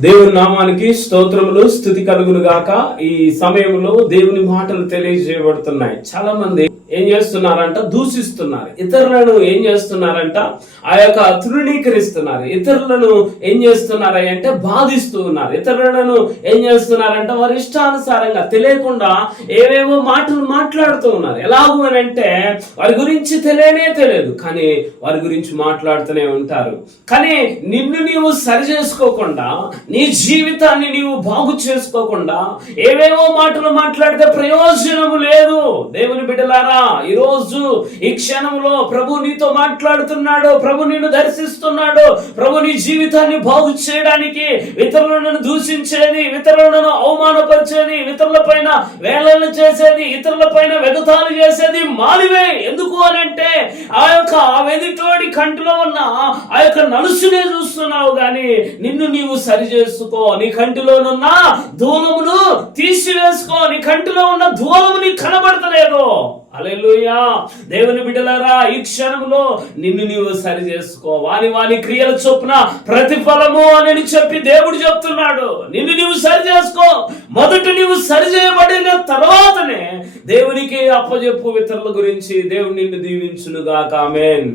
దేవుని నామానికి స్తోత్రములు స్థుతి కలుగులు గాక. ఈ సమయంలో దేవుని మాటలు తెలియజేయబడుతున్నాయి. చాలా మంది ఏం చేస్తున్నారంట? దూషిస్తున్నారు. ఇతరులను ఏం చేస్తున్నారంట? ఆ యొక్క తృణీకరిస్తున్నారు. ఇతరులను ఏం చేస్తున్నారు అంటే బాధిస్తూ ఉన్నారు. ఇతరులను ఏం చేస్తున్నారంట? వారి ఇష్టానుసారంగా తెలియకుండా ఏవేవో మాటలు మాట్లాడుతూ ఉన్నారు. ఎలాగూ అని అంటే వారి గురించి తెలియనే తెలియదు. కానీ వారి గురించి మాట్లాడుతూనే ఉంటారు. కానీ నిన్ను నీవు సరి చేసుకోకుండా నీ జీవితాన్ని నీవు బాగు చేసుకోకుండా ఏవేవో మాటలు మాట్లాడితే ప్రయోజనము లేదు. దేవుని బిడ్డలారా ఈరోజు ఈ క్షణంలో ప్రభు నీతో మాట్లాడుతున్నాడు ప్రభు నిన్ను దర్శిస్తున్నాడు ప్రభు నీ జీవితాన్ని బాగు చేయడానికి ఇతరులను దూషించేది ఇతరులను అవమానపరిచేది ఇతరుల పైన వేలలు చేసేది ఇతరుల పైన వెగతాలు చేసేది మాలివే. ఎందుకు అని అంటే యొక్క వెదుటోడి కంటిలో ఉన్న ఆ యొక్క నలుసునే చూస్తున్నావు గాని నిన్ను నీవు సరి చేసుకో. నీ కంటిలోనున్న ధూలమును తీసివేసుకో. నీ కంటిలో ఉన్న ధూలము నీకు కనబడతలేదు. అలెలుయా దేవుని బిడ్డలారా ఈ క్షణంలో నిన్ను నీవు సరి చేసుకో. వాని వాని క్రియల చొప్పున ప్రతిఫలము అని చెప్పి దేవుడు చెప్తున్నాడు. నిన్ను నీవు సరి చేసుకో. మొదట నీవు సరి చేయబడిన దేవునికి అప్పజెప్పు ఇతరుల గురించి దేవుడు నిన్ను దీవించునుగా కామెన్